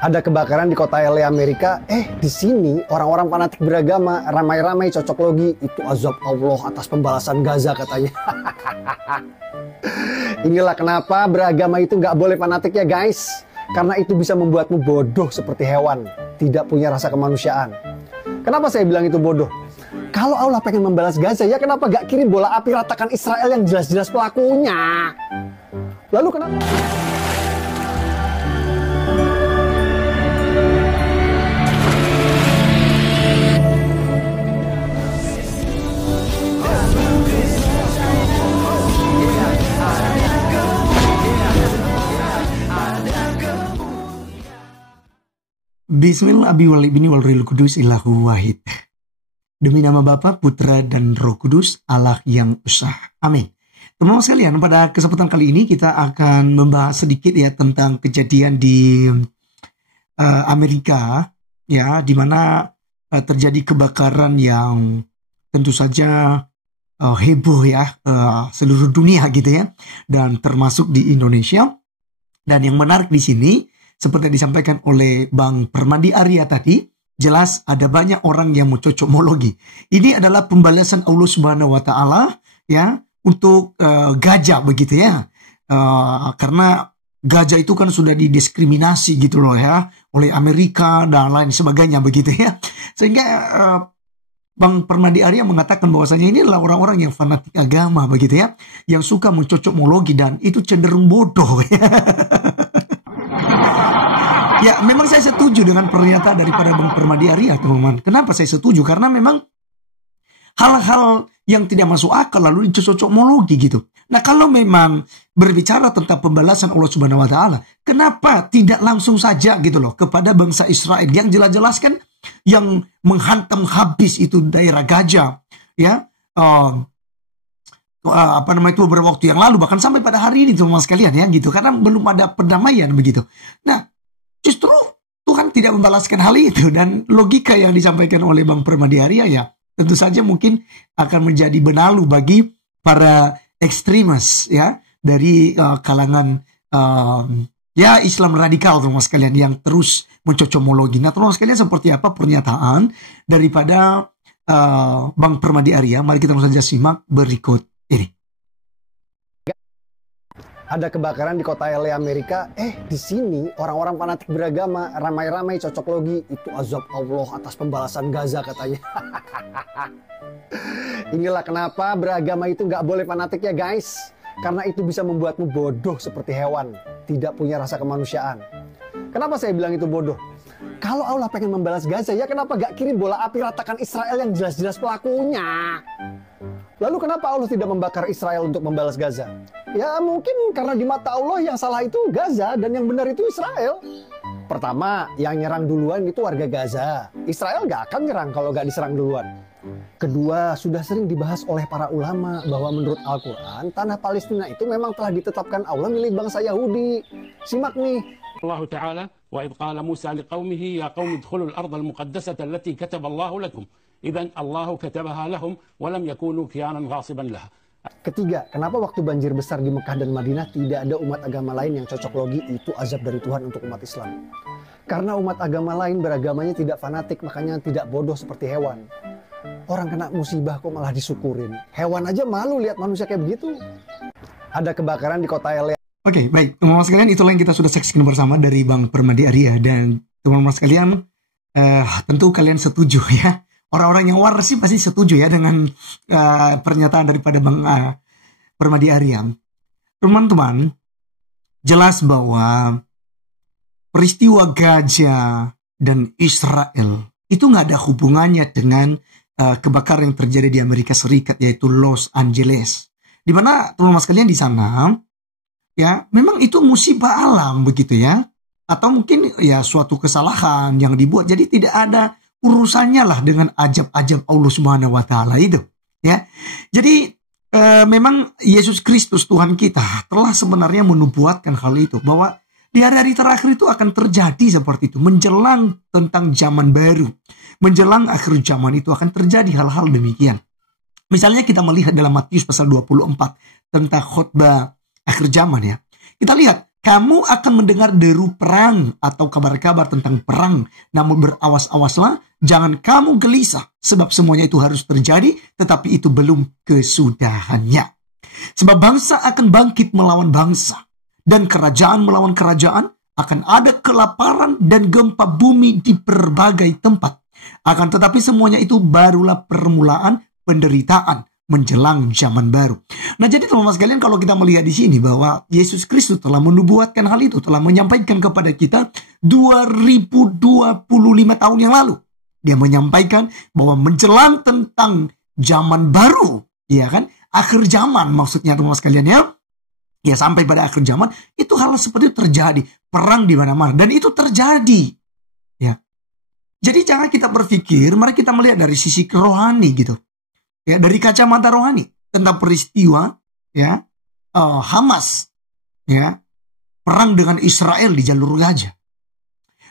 Ada kebakaran di kota LA Amerika. Di sini orang-orang fanatik beragama ramai-ramai cocok logi. Itu azab Allah atas pembalasan Gaza katanya. Inilah kenapa beragama itu nggak boleh fanatik ya guys. Karena itu bisa membuatmu bodoh seperti hewan, tidak punya rasa kemanusiaan. Kenapa saya bilang itu bodoh? Kalau Allah pengen membalas Gaza, ya kenapa nggak kirim bola api ratakan Israel yang jelas-jelas pelakunya? Lalu kenapa? Bismillah wal ibni wal ruhil kudus ilahu wahid. Demi nama Bapa, Putra, dan Roh Kudus, Allah yang Esa. Amin. Teman-teman sekalian, pada kesempatan kali ini kita akan membahas sedikit ya tentang kejadian di Amerika, ya, di mana terjadi kebakaran yang tentu saja heboh ya seluruh dunia gitu ya, dan termasuk di Indonesia. Dan yang menarik di sini, seperti yang disampaikan oleh Bang Permadi Arya tadi, jelas ada banyak orang yang mencocokmologi. Ini adalah pembalasan Allah Subhanahu wa Ta'ala ya untuk Gaza begitu ya. Karena Gaza itu kan sudah didiskriminasi gitu loh ya oleh Amerika dan lain sebagainya begitu ya. Sehingga Bang Permadi Arya mengatakan bahwasanya ini adalah orang-orang yang fanatik agama begitu ya, yang suka mencocokmologi dan itu cenderung bodoh ya. Ya, memang saya setuju dengan pernyataan daripada Bang Permadi Arya, teman-teman. Kenapa saya setuju? Karena memang hal-hal yang tidak masuk akal lalu dicocokmologi gitu. Nah, kalau memang berbicara tentang pembalasan Allah Subhanahu wa Ta'ala, kenapa tidak langsung saja gitu loh kepada bangsa Israel yang jelas-jelas kan yang menghantam habis itu daerah Gaza, ya. Itu beberapa waktu yang lalu, bahkan sampai pada hari ini teman-teman sekalian ya gitu, karena belum ada perdamaian begitu. Nah, justru Tuhan tidak membalaskan hal itu, dan logika yang disampaikan oleh Bang Permadi Arya ya tentu saja mungkin akan menjadi benalu bagi para ekstremis ya dari kalangan ya Islam radikal teman-teman sekalian yang terus mencocokmologi. Nah, teman-teman sekalian, seperti apa pernyataan daripada Bang Permadi Arya? Mari kita langsung saja simak berikut ini. Ada kebakaran di kota LA Amerika. Di sini orang-orang fanatik beragama ramai-ramai cocok logi. Itu azab Allah atas pembalasan Gaza katanya. Inilah kenapa beragama itu nggak boleh fanatik ya guys. Karena itu bisa membuatmu bodoh seperti hewan, tidak punya rasa kemanusiaan. Kenapa saya bilang itu bodoh? Kalau Allah pengen membalas Gaza, ya kenapa nggak kirim bola api ratakan Israel yang jelas-jelas pelakunya? Lalu kenapa Allah tidak membakar Israel untuk membalas Gaza? Ya mungkin karena di mata Allah yang salah itu Gaza dan yang benar itu Israel. Pertama, yang nyerang duluan itu warga Gaza. Israel nggak akan nyerang kalau nggak diserang duluan. Kedua, sudah sering dibahas oleh para ulama bahwa menurut Al-Quran, tanah Palestina itu memang telah ditetapkan Allah milik bangsa Yahudi. Simak nih. Allah Ta'ala, wa idh qala Musa liqaumihi ya qaumi idkhulul ardha al-muqaddasata allati kataba Allahu lakum. Idzan Allahu katabaha lahum wa lam yakunu kiyanan ghasiban laha. Ketiga, kenapa waktu banjir besar di Mekah dan Madinah tidak ada umat agama lain yang cocok logi? Itu azab dari Tuhan untuk umat Islam. Karena umat agama lain beragamanya tidak fanatik, makanya tidak bodoh seperti hewan. Orang kena musibah kok malah disyukurin. Hewan aja malu lihat manusia kayak begitu. Ada kebakaran di kota LA. Oke, baik. Teman-teman sekalian, itulah yang kita sudah saksikan bersama dari Bang Permadi Arya. Dan teman-teman sekalian, tentu kalian setuju ya. Orang-orang yang waras sih pasti setuju ya dengan pernyataan daripada Bang Permadi Arya. Teman-teman, jelas bahwa peristiwa Gaza dan Israel itu nggak ada hubungannya dengan kebakaran yang terjadi di Amerika Serikat, yaitu Los Angeles. Di mana teman-teman sekalian di sana, ya memang itu musibah alam begitu ya. Atau mungkin ya suatu kesalahan yang dibuat. Jadi tidak ada urusannya lah dengan ajab-ajab Allah Subhanahu wa Ta'ala itu ya. Jadi memang Yesus Kristus Tuhan kita telah sebenarnya menubuatkan hal itu, bahwa di hari-hari terakhir itu akan terjadi seperti itu, menjelang tentang zaman baru, menjelang akhir zaman itu akan terjadi hal-hal demikian. Misalnya kita melihat dalam Matius pasal 24 tentang khotbah akhir zaman ya. Kita lihat Kamu akan mendengar deru perang atau kabar-kabar tentang perang. Namun berawas-awaslah, jangan kamu gelisah. Sebab semuanya itu harus terjadi, tetapi itu belum kesudahannya. Sebab bangsa akan bangkit melawan bangsa. Dan kerajaan melawan kerajaan. Akan ada kelaparan dan gempa bumi di berbagai tempat. Akan tetapi semuanya itu barulah permulaan penderitaan menjelang zaman baru. Nah, jadi teman-teman sekalian, kalau kita melihat di sini bahwa Yesus Kristus telah menubuatkan hal itu, telah menyampaikan kepada kita 2025 tahun yang lalu. Dia menyampaikan bahwa menjelang tentang zaman baru, ya kan? Akhir zaman maksudnya teman-teman sekalian ya. Ya, sampai pada akhir zaman itu hal seperti itu terjadi, perang di mana-mana, dan itu terjadi. Ya. Jadi jangan kita berpikir, mari kita melihat dari sisi rohani gitu. Ya, dari kacamata rohani tentang peristiwa ya Hamas ya perang dengan Israel di jalur Gaza.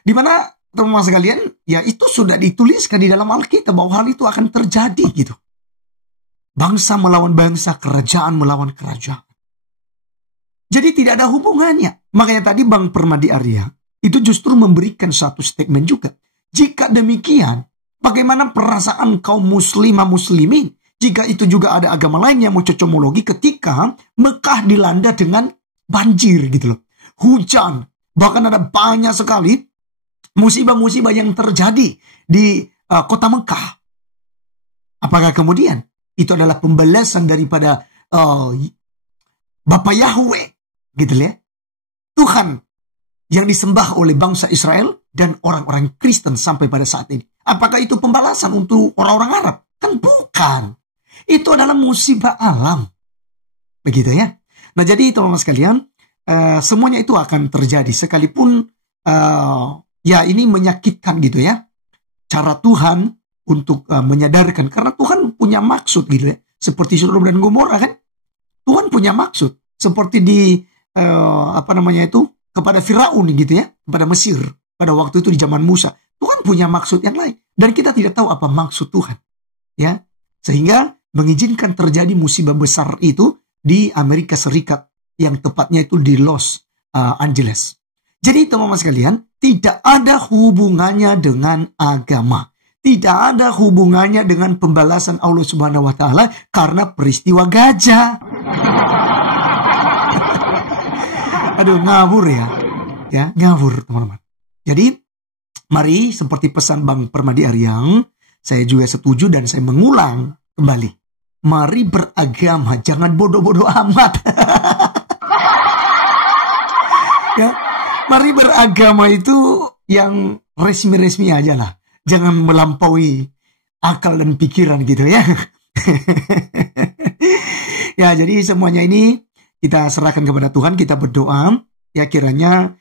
Di mana teman-teman sekalian, ya itu sudah dituliskan di dalam Alkitab bahwa hal itu akan terjadi gitu. Bangsa melawan bangsa, kerajaan melawan kerajaan. Jadi tidak ada hubungannya. Makanya tadi Bang Permadi Arya itu justru memberikan satu statement juga. Jika demikian, bagaimana perasaan kaum muslimin jika itu juga ada agama lain yang mencocomologi ketika Mekah dilanda dengan banjir gitu loh. Hujan. Bahkan ada banyak sekali musibah-musibah yang terjadi di kota Mekah. Apakah kemudian itu adalah pembalasan daripada Bapa Yahweh? Gitu ya. Tuhan yang disembah oleh bangsa Israel dan orang-orang Kristen sampai pada saat ini. Apakah itu pembalasan untuk orang-orang Arab? Kan bukan. Itu adalah musibah alam. Begitu ya. Nah, jadi teman-teman sekalian, semuanya itu akan terjadi sekalipun ya ini menyakitkan gitu ya. Cara Tuhan untuk menyadarkan, karena Tuhan punya maksud gitu ya. Seperti Sodom dan Gomora kan. Tuhan punya maksud. Seperti di kepada Firaun gitu ya, kepada Mesir pada waktu itu di zaman Musa. Tuhan punya maksud yang lain dan kita tidak tahu apa maksud Tuhan. Ya. Sehingga mengizinkan terjadi musibah besar itu di Amerika Serikat, yang tepatnya itu di Los Angeles. Jadi teman-teman sekalian, tidak ada hubungannya dengan agama. Tidak ada hubungannya dengan pembalasan Allah Subhanahu wa taala karena peristiwa gajah. Aduh, ngawur ya. Ya, ngawur teman-teman. Jadi, mari seperti pesan Bang Permadi Aryang, saya juga setuju dan saya mengulang kembali. Mari beragama, jangan bodoh-bodoh amat. Ya, mari beragama itu yang resmi-resmi aja lah. Jangan melampaui akal dan pikiran gitu ya. Ya, jadi semuanya ini kita serahkan kepada Tuhan, kita berdoa, ya kiranya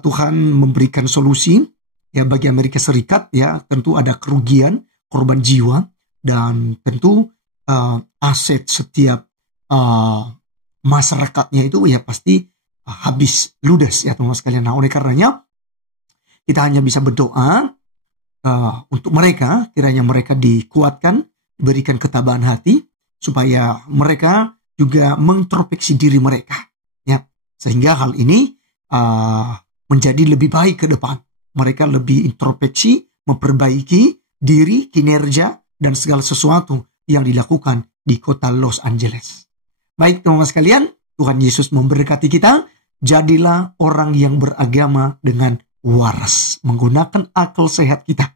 Tuhan memberikan solusi ya bagi Amerika Serikat. Ya, tentu ada kerugian, korban jiwa, dan tentu aset setiap masyarakatnya itu ya pasti habis ludes ya teman-teman sekalian. Nah, oleh karenanya kita hanya bisa berdoa untuk mereka, kiranya mereka dikuatkan, diberikan ketabahan hati, supaya mereka juga mengintrospeksi diri mereka, ya, sehingga hal ini menjadi lebih baik ke depan. Mereka lebih introspeksi, memperbaiki diri, kinerja, dan segala sesuatu yang dilakukan di kota Los Angeles. Baik teman-teman sekalian, Tuhan Yesus memberkati kita. Jadilah orang yang beragama dengan waras, menggunakan akal sehat kita.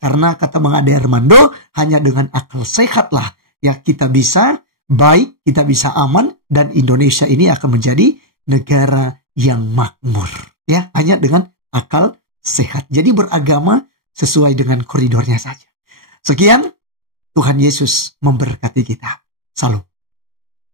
Karena kata Bang Ade Armando, hanya dengan akal sehatlah ya kita bisa baik, kita bisa aman, dan Indonesia ini akan menjadi negara yang makmur. Ya, hanya dengan akal sehat. Jadi beragama sesuai dengan koridornya saja. Sekian, Tuhan Yesus memberkati kita. Salam.